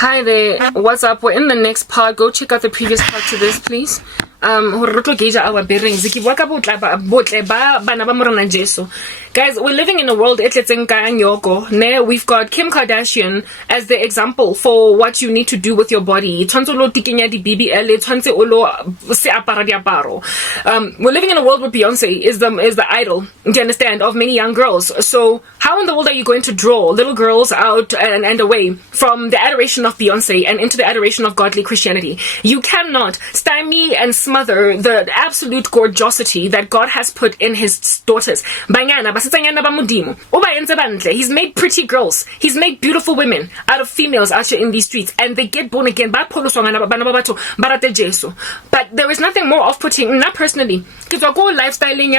Hi there, what's up? We're in the next part. Go check out the previous part to this, please. Our bearings. Guys, we're living in a world we've got Kim Kardashian as the example for what you need to do with your body. We're living in a world where Beyonce is the idol, do you understand, of many young girls. So how in the world are you going to draw little girls out and away from the adoration of Beyonce and into the adoration of godly Christianity? You cannot stymie and smother the absolute gorgeosity that God has put in his daughters. He's made pretty girls, he's made beautiful women out of females out here in these streets, and they get born again. But there is nothing more off-putting, not personally, because I go lifestyling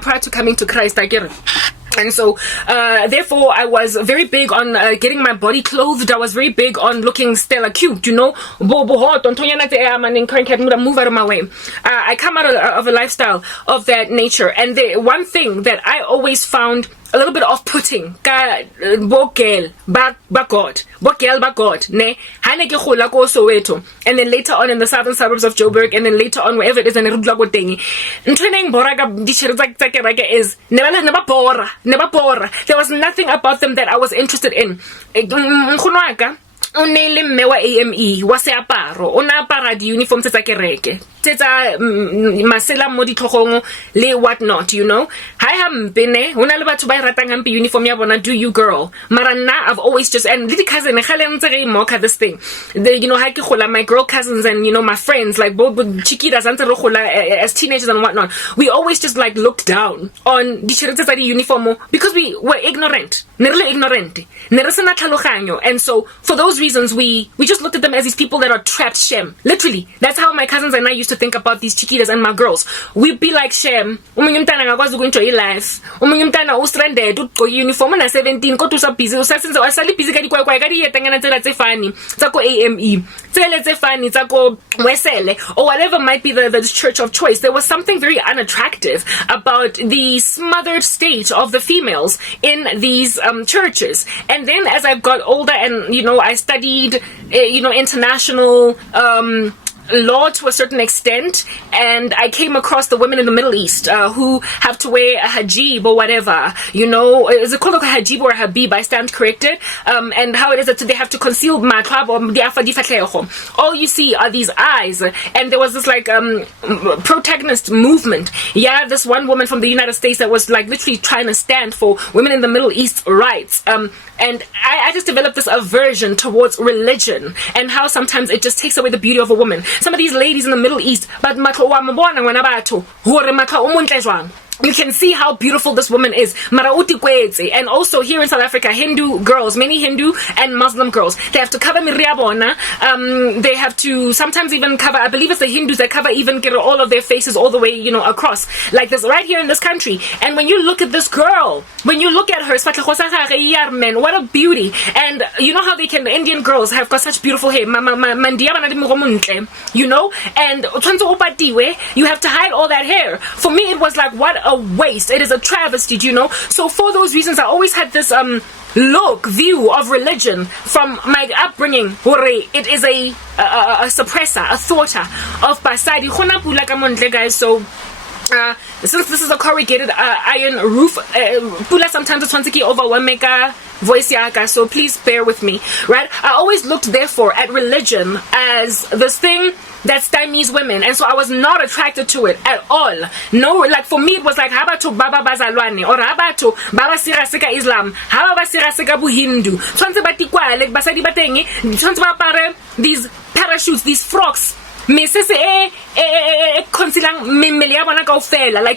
prior to coming to Christ. And so, therefore, I was very big on getting my body clothed. I was very big on looking stellar cute, you know. Move out of my way. I come out of a lifestyle of that nature. And the one thing that I always found a little bit off-putting, God, ne, and then later on in the southern suburbs of Joburg, and then later on wherever it is in Rudlagotengi, is never bora. There was nothing about them that I was interested in. O ne le mme wa AME wa seaparo o na apara di uniform tsa kereke tsa masela mo ditlhogong le what not, you know. Hi hampene hona le batho ba ratang hampe uniform ya bona. Do you, girl? Mara nna I've always just, and little cousin khale ntse re mock this thing, you know, ha ke gola, my girl cousins and, you know, my friends, like both chiquitas ntse re gola as teenagers and what not, we always just like looked down on di tshiretse tsa di uniform because we were ignorant. Ne re le ignorant, ne re sena tlhaloganyo. And so for those reasons we just looked at them as these people that are trapped. Shem, literally, that's how my cousins and I used to think about these chiquitas and my girls. We'd be like, Shem, umunye umntana ngakwazi ukunto life, umunye umntana ustranded ugqoke uniform na 17 kodwa usabhizi usasenza wasali busy ka dikwekwe ka diyetangana tsela tse fani tsa ko AME tsele tse fani tsa ko Wesele or whatever might be the church of choice. There was something very unattractive about the smothered state of the females in these churches. And then as I got older and, you know, I studied you know, international law to a certain extent, and I came across the women in the Middle East who have to wear a hijab or whatever, you know. Is it called a hijab or a habib? I stand corrected. And how it is that they have to conceal matlab or diafa. All you see are these eyes. And there was this like protagonist movement. Yeah, this one woman from the United States that was like literally trying to stand for women in the Middle East rights. And I just developed this aversion towards religion and how sometimes it just takes away the beauty of a woman. Some of these ladies in the Middle East, but you can see how beautiful this woman is. And also here in South Africa, Hindu girls, many Hindu and Muslim girls, they have to cover miriabona. They have to sometimes even cover, I believe it's the Hindus that cover even get all of their faces all the way, you know, across. Like this right here in this country. And when you look at this girl, when you look at her, what a beauty. And you know how the Indian girls have got such beautiful hair. You know? And you have to hide all that hair. For me, it was like, what a waste. It is a travesty, you know. So for those reasons, I always had this view of religion from my upbringing. It is a suppressor, a thwarter of basadi. Guys, so since this is a corrugated iron roof, pula sometimes it's one overwhelming voice yaka, so please bear with me, right? I always looked therefore at religion as this thing that stymies women, and so I was not attracted to it at all. No, like for me it was like haba to baba bazalwane or haba to baba siraseka Islam, haba basiraseka bu Hindu. Tshwantse ba tikwale basadi ba teng, tshwantse ba apare these parachutes, these frocks. Like you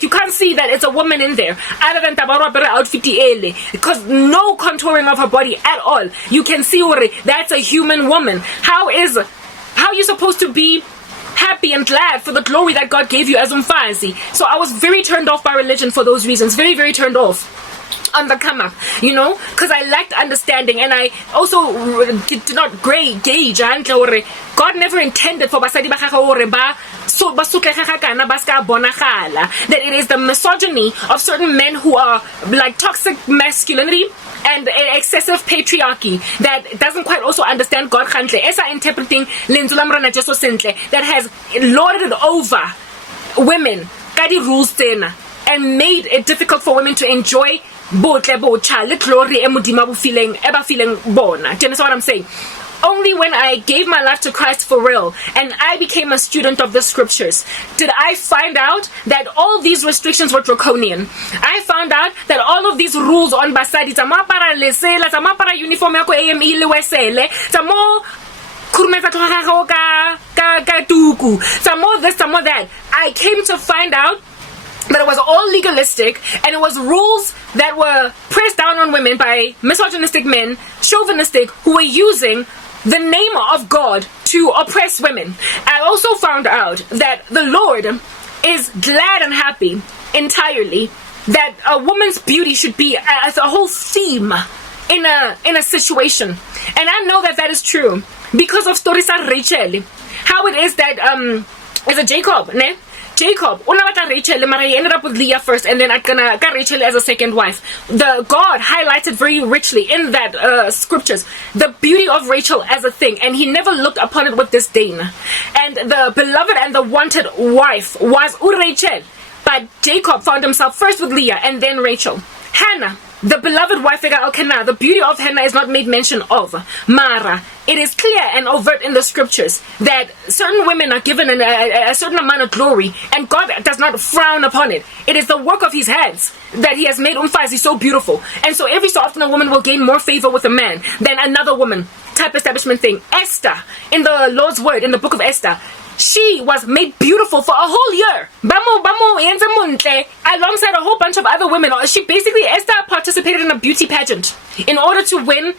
can't see that it's a woman in there other than tabarwa outfit because no contouring of her body at all. You can see that's a human woman. How are you supposed to be happy and glad for the glory that God gave you as umfazi? So I was very turned off by religion for those reasons. Very, very turned off. on the come up, you know, because I lacked understanding, and I also did not gauge God never intended for basadi ba gagwe ba sotlega kana ba ska bonagala, that it is the misogyny of certain men who are like toxic masculinity and excessive patriarchy that doesn't quite also understand God gantle esa interpreting lentswe la morena Jesu sentle, that has lorded over women ka di rules tsena and made it difficult for women to enjoy botle bocha le glory e modimo bo feeling e ba feeling bona. Do you understand what I'm saying? Only when I gave my life to Christ for real and I became a student of the scriptures did I find out that all these restrictions were draconian. I found out that all of these rules on basadi tama para lesela, tama para uniform yako AME le wesele, tamo kurumeza tlhoga ka tuku, tamo this, tamo that. I came to find out that it was all legalistic, and it was rules that were pressed down on women by misogynistic men, chauvinistic, who were using the name of God to oppress women. I also found out that the Lord is glad and happy entirely that a woman's beauty should be as a whole theme in a situation. And I know that that is true because of Storisa Rachel. How it is that is a Jacob, ne? Jacob, Rachel, he ended up with Leah first, and then got Rachel as a second wife. The God highlighted very richly in that scriptures the beauty of Rachel as a thing, and he never looked upon it with disdain. And the beloved and the wanted wife was Rachel, but Jacob found himself first with Leah and then Rachel. Hannah, the beloved wife of Elkanah, the beauty of Hannah is not made mention of. Mara, it is clear and overt in the scriptures that certain women are given a certain amount of glory, and God does not frown upon it. It is the work of his hands that he has made Umfazi so beautiful. And so every so often a woman will gain more favor with a man than another woman. Type establishment thing. Esther, in the Lord's word, in the book of Esther, she was made beautiful for a whole year. Alongside a whole bunch of other women. Esther participated in a beauty pageant in order to win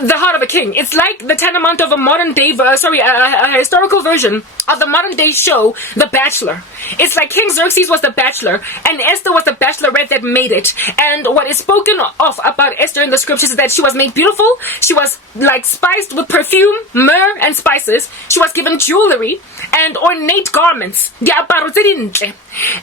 the heart of a king. It's like the tantamount of a modern day, a historical version of the modern day show, The Bachelor. It's like King Xerxes was the bachelor, and Esther was the bachelorette that made it. And what is spoken of about Esther in the scriptures is that she was made beautiful. She was like spiced with perfume, myrrh, and spices. She was given jewelry and ornate garments.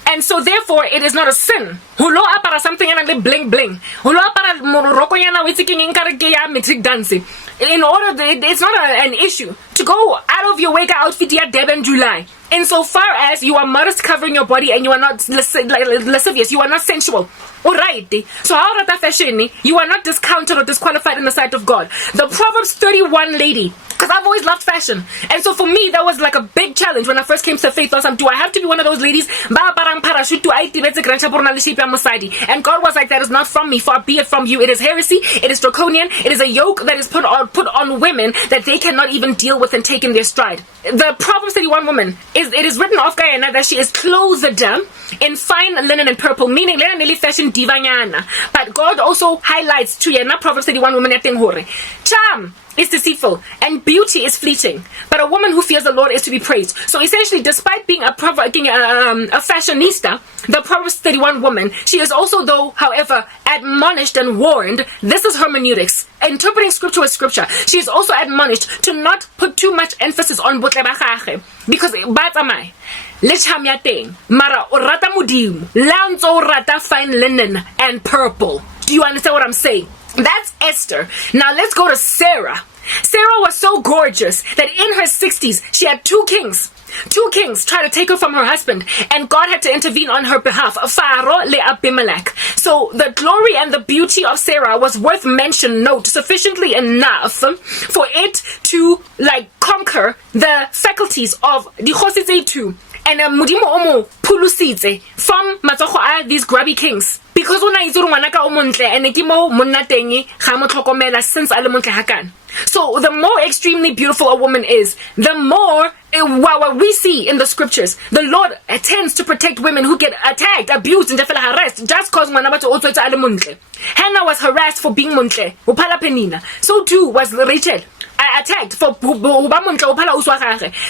And so therefore it is not a sin. Hulo apara something and bling bling. Hulo apara moroko yana witiking inkargeya metric dancing. In order that it's not an issue to go out of your way outfit ya Deb and July. Insofar as you are modest covering your body and you are not lascivious, you are not sensual. Alright. So how about that fashion? You are not discounted or disqualified in the sight of God. The Proverbs 31 lady, because I've always loved fashion. And so for me, that was like a big challenge when I first came to faith. Do I have to be one of those ladies? And God was like, that is not from me, far be it from you. It is heresy, it is draconian, it is a yoke that is put on women that they cannot even deal with and take in their stride. The Proverbs 31 woman, it is written of Guyana that she is clothed in fine linen and purple, meaning linen fashion divanyana. But God also highlights to Yana Proverbs 31 woman yating hore. Charm is deceitful and beauty is fleeting, but a woman who fears the Lord is to be praised. So essentially, despite being a fashionista, the Proverbs 31 woman, she is also, though, however, admonished and warned. This is hermeneutics, interpreting scripture with scripture. She is also admonished to not put too much emphasis on botle ba gagwe, because batamai le cham ya teng mara o rata modimo la ntse o rata fine linen and purple. Do you understand what I'm saying? That's Esther. Now let's go to Sarah. Sarah was so gorgeous that in her 60s she had two kings. Two kings tried to take her from her husband, and God had to intervene on her behalf. Pharaoh le Abimelech. So the glory and the beauty of Sarah was worth mention, note, sufficiently enough for it to conquer the faculties of the Hositze too. And Mudimo Omo Pulusitze from Matsoho these grubby kings. Because una itse ngwana ka o montle and ke mo monna teng ga mo tlhokomela since a le montle hakan. So the more extremely beautiful a woman is, the more what we see in the scriptures, the Lord tends to protect women who get attacked, abused, and harassed just cause ngwana batho o tswetse a le montle. Hannah was harassed for being montle. Uphala penina. So too was Rachel. attacked for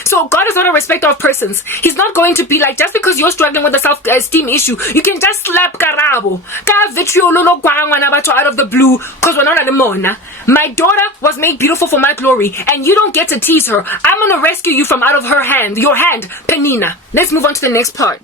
so God is not a respecter of persons. He's not going to be like, just because you're struggling with a self-esteem issue, you can just slap karabo out of the blue because we're not at the mona. My daughter was made beautiful for my glory, and you don't get to tease her. I'm gonna rescue you from out of her hand, your hand, Penina. Let's move on to the next part.